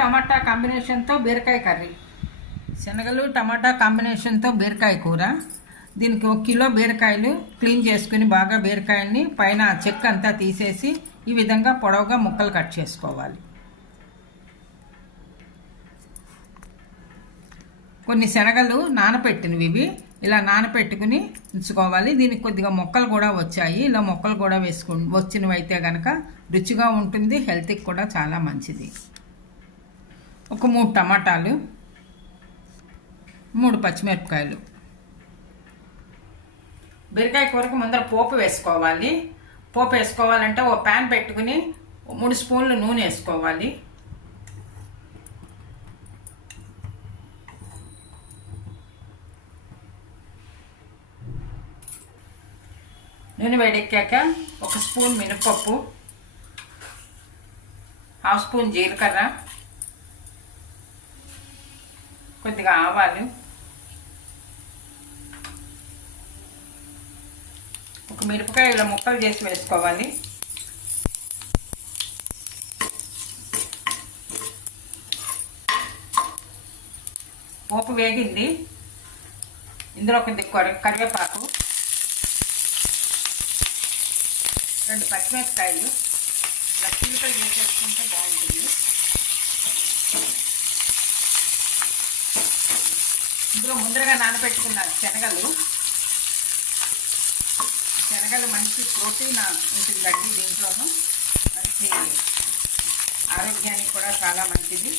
టమాటా కాంబినేషన్తో బీరకాయ కర్రీ. శనగలు టమాటా కాంబినేషన్తో బీరకాయ కూర. దీనికి ఒక కిలో బీరకాయలు క్లీన్ చేసుకుని బాగా బీరకాయల్ని పైన చెక్క అంతా తీసేసి ఈ విధంగా పొడవుగా ముక్కలు కట్ చేసుకోవాలి. కొన్ని శనగలు నానపెట్టినవి ఇవి. ఇలా నానపెట్టుకుని ఉంచుకోవాలి. దీనికి కొద్దిగా మొక్కలు కూడా వచ్చాయి. ఇలా మొక్కలు కూడా వేసుకు వచ్చినవి అయితే కనుక రుచిగా ఉంటుంది హెల్త్కి కూడా చాలా మంచిది. ఒక మూడు టమాటాలు మూడు పచ్చిమిరపకాయలు. బీరకాయ కూరకు ముందర పోపు వేసుకోవాలి. పోపు వేసుకోవాలంటే ఓ ప్యాన్ పెట్టుకుని మూడు స్పూన్లు నూనె వేసుకోవాలి. నూనె వేడెక్కాక ఒక స్పూన్ మినపప్పు హాఫ్ స్పూన్ జీలకర్ర కొద్దిగా ఆవాలు. ఒక మిరపకాయ ఇలా ముక్కలు చేసి వేసుకోవాలి. పోపు వేగింది. ఇందులో కొద్ది కరివేపాకు. రెండు పచ్చిమిరపకాయలు. ఇలా చిలుకలు చేసేసుకుంటే బాగుంటుంది. ఇందులో ముందరగా నానబెట్టుకున్న శనగలు. శనగలు మంచి ప్రోటీన్ ఉంటుందండి దీంట్లోనూ. మంచి ఆరోగ్యానికి కూడా చాలా మంచిది.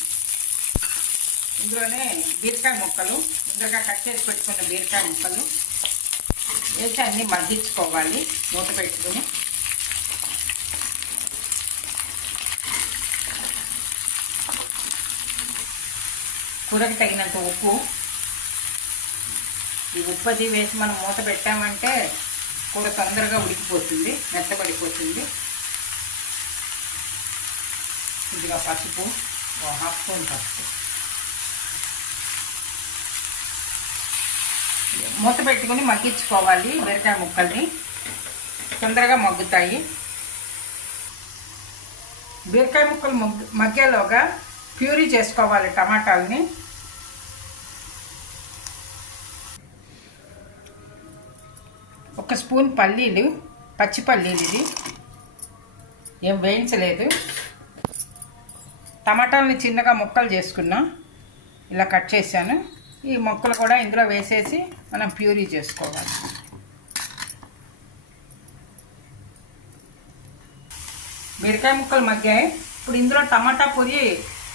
ఇందులోనే బీరకాయ ముక్కలు. ముందరగా కట్ చేసి పెట్టుకున్న బీరకాయ ముక్కలు. వేసి అన్నీ మగ్గించుకోవాలి మూత పెట్టుకుని. కూరకు తగినంత ఉప్పు. ఈ ఉప్పది వేసి మనం మూత పెట్టామంటే కూర తొందరగా ఉడికిపోతుంది మెత్తబడిపోతుంది. కొద్దిగా పసుపు ఓ హాఫ్ స్పూన్ పసుపు. మూత పెట్టుకుని మగ్గించుకోవాలి బీరకాయ ముక్కల్ని. తొందరగా మగ్గుతాయి. బీరకాయ ముక్కలు మగ్గు మగ్గేలోగా ప్యూరీ చేసుకోవాలి టమాటాలని. ఒక స్పూన్ పల్లీలు పచ్చి పల్లీలు ఇది ఏం వేయించలేదు. టమాటాలని చిన్నగా ముక్కలు చేసుకున్నా. ఇలా కట్ చేశాను. ఈ మొక్కలు కూడా ఇందులో వేసేసి మనం ప్యూరీ చేసుకోవాలి. బీరకాయ ముక్కలు మగ్గాయి. ఇప్పుడు ఇందులో టమాటా పొడి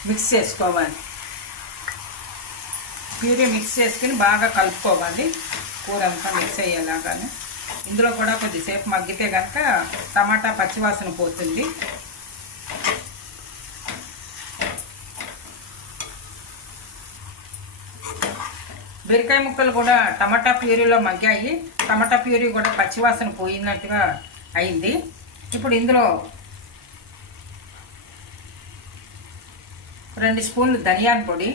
మిక్స్ చేసుకోవాలి. ప్యూరీ మిక్స్ చేసుకుని బాగా కలుపుకోవాలి. కూర అంతా మిక్స్ అయ్యేలాగానే. ఇందులో కూడా కొద్దిసేపు మగ్గితే కనుక టమాటా పచ్చివాసన పోతుంది. బీరకాయ ముక్కలు కూడా టమాటా ప్యూరీలో మగ్గాయి. టమాటా ప్యూరీ కూడా పచ్చివాసన పోయినట్టుగా అయింది. ఇప్పుడు ఇందులో రెండు స్పూన్లు ధనియాల పొడి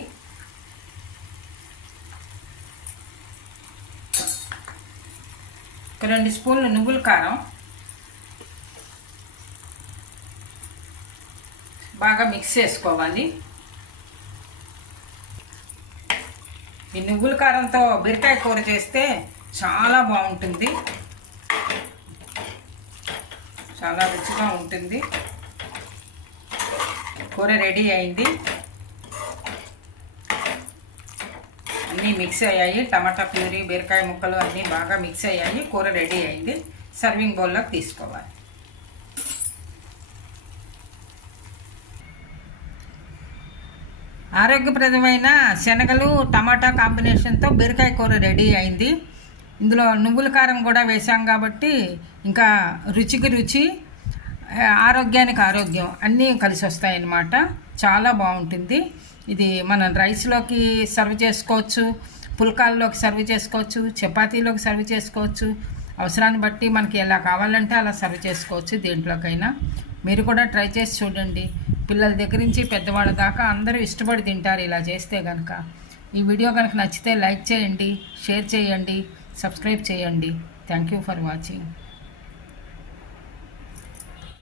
రెండు స్పూన్లు నువ్వుల కారం. బాగా మిక్స్ చేసుకోవాలి. ఈ నువ్వుల కారంతో బీరకాయ కూర చేస్తే చాలా బాగుంటుంది. చాలా రుచిగా ఉంటుంది. కూర రెడీ అయింది అన్నీ మిక్స్ అయ్యాయి. టమాటా ప్యూరీ బీరకాయ ముక్కలు అన్నీ బాగా మిక్స్ అయ్యాయి. కూర రెడీ అయింది. సర్వింగ్ బౌల్లోకి తీసుకోవాలి. ఆరోగ్యప్రదమైన శనగలు టమాటా కాంబినేషన్తో బీరకాయ కూర రెడీ అయింది. ఇందులో నువ్వుల కారం కూడా వేసాం కాబట్టి ఇంకా రుచికి రుచి ఆరోగ్యానికి ఆరోగ్యం అన్నీ కలిసి వస్తాయన్నమాట. చాలా బాగుంటుంది. ఇది మనం రైస్లోకి సర్వ్ చేసుకోవచ్చు పుల్కాల్లోకి సర్వ్ చేసుకోవచ్చు చపాతీలోకి సర్వ్ చేసుకోవచ్చు. అవసరాన్ని బట్టి మనకి ఎలా కావాలంటే అలా సర్వ్ చేసుకోవచ్చు దేంట్లోకైనా. మీరు కూడా ట్రై చేసి చూడండి. పిల్లల దగ్గర నుంచి పెద్దవాళ్ళ దాకా అందరూ ఇష్టపడి తింటారు ఇలా చేస్తే కనుక ఈ వీడియో కనుక నచ్చితే లైక్ చేయండి షేర్ చేయండి సబ్స్క్రైబ్ చేయండి. Thank you for watching.